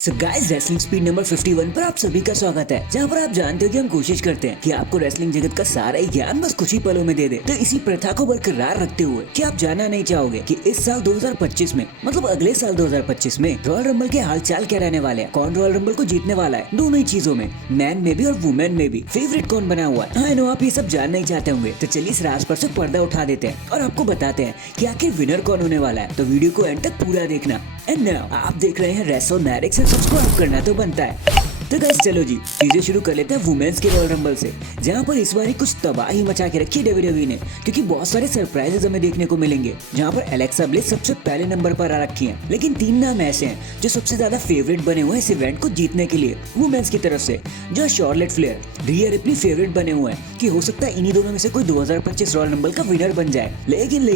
So guys, wrestling speed number 51 पर आप सभी का स्वागत है, जहां पर आप जानते हो कि हम कोशिश करते हैं कि आपको रेसलिंग जगत का सारा ही ज्ञान बस कुछ ही पलों में दे दे। तो इसी प्रथा को बरकरार रखते हुए कि आप जानना नहीं चाहोगे कि इस साल 2025 में, मतलब अगले साल 2025 में रॉयल रंबल के हालचाल क्या रहने वाले हैं, कौन रॉयल रंबल को जीतने वाला है, दोनों ही चीजों में, मैन में भी और वुमेन में भी फेवरेट कौन बना हुआ है। हाँ नो, आप ये सब जानना ही चाहते होंगे, तो चलिए इस राज पर से पर्दा उठा देते हैं और आपको बताते हैं कि आखिर विनर कौन होने वाला है। तो वीडियो को एंड तक पूरा देखना। एंड नाउ आप देख रहे हैं रेसलमैनिक्स, सब्सक्राइब करना तो बनता है। तो गाइस चलो जी, चीजें शुरू कर लेते हैं वुमेन्स के रॉयल रंबल से, जहां पर इस बार कुछ तबाही मचा के रखी है डब्ल्यूडब्ल्यूई ने, क्योंकि बहुत सारे सरप्राइजेस हमें देखने को मिलेंगे। जहां पर एलेक्सा ब्लिस सबसे पहले नंबर पर आ रखी हैं, लेकिन 3 नाम ऐसे हैं जो सबसे ज्यादा फेवरेट बने हुए हैं इस इवेंट को जीतने के लिए वुमेन्स की तरफ से। जो शार्लेट फ्लेयर, रिया रिप्ली फेवरेट बने हुए हैं कि हो सकता है इन्हीं दोनों में से कोई 2025 रॉयल रंबल का विनर बन जाए। लेकिन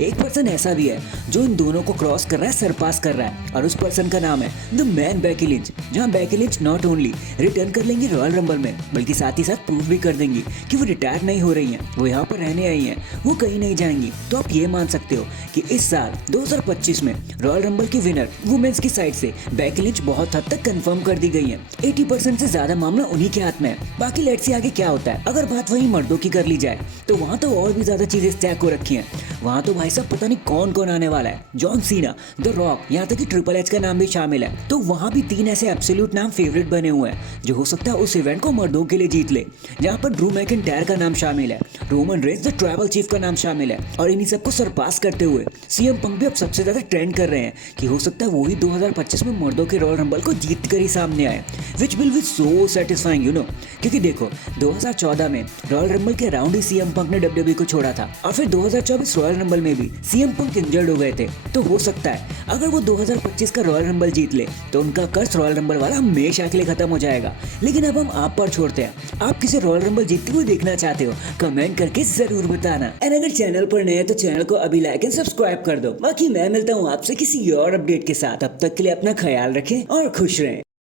एक पर्सन ऐसा भी है जो इन दोनों को क्रॉस कर रहा है, सरपास कर रहा है, और उस पर्सन का नाम है द मैन बेकी लिंच। जहां Becky Lynch not only return कर लेंगी रॉयल रंबल में, बल्कि साथ ही साथ प्रूव भी कर देंगी कि वो रिटायर नहीं हो रही हैं, वो यहाँ पर रहने आई हैं, वो कहीं नहीं जाएंगी। तो आप ये मान सकते हो कि इस साल 2025 में रॉयल रंबल की विनर वुमेन्स की साइड से बेकी लिंच बहुत हद तक कंफर्म कर दी गई है। 80% से ज्यादा मामला उन्हीं के हाथ में है। बाकी लेट्स सी आगे क्या होता है। अगर बात वही मर्दों की कर ली जाए तो वहाँ तो और भी ज्यादा चीजें स्टैक हो रखी हैं। वहाँ तो भाई साहब पता नहीं कौन कौन आने वाला है, जॉन सीना, द रॉक, यहाँ तक कि ट्रिपल एच का नाम भी शामिल है। तो वहाँ भी 3 ऐसे एब्सोल्यूट नाम फेवरेट बने हुए हैं जो हो सकता है उस इवेंट को मर्दों के लिए जीत ले। जहाँ पर ड्रू मैकिंटायर का नाम शामिल है, Roman Reigns the tribal chief का नाम शामिल है, और इन्हीं सबको सरपास करते हुए सीएम पंक भी अब सबसे ज्यादा ट्रेंड कर रहे हैं कि हो सकता है वो ही 2025 में मर्दों के रॉयल रंबल को जीत कर ही सामने आए, which will be so satisfying you know. क्योंकि देखो 2014 में रॉयल रंबल के राउंड ही सीएम पंक ने डब्ल्यूडब्ल्यूई को छोड़ा था, और फिर 2024 रॉयल रंबल में भी सीएम पंक इंजर्ड हो गए थे। तो हो सकता है अगर वो 2025 का रॉयल रंबल जीत ले तो उनका कर्ज रॉयल रंबल वाला हमेशा के लिए खत्म हो जाएगा। लेकिन अब हम आप पर छोड़ते हैं, आप किसे रॉयल रंबल जीतते हुए देखना चाहते हो, कमेंट करके जरूर बताना। एंड अगर चैनल पर नए हैं तो चैनल को अभी लाइक एंड सब्सक्राइब कर दो। बाकी मैं मिलता हूँ आपसे किसी और अपडेट के साथ, अब तक के लिए अपना ख्याल रखें और खुश रहें।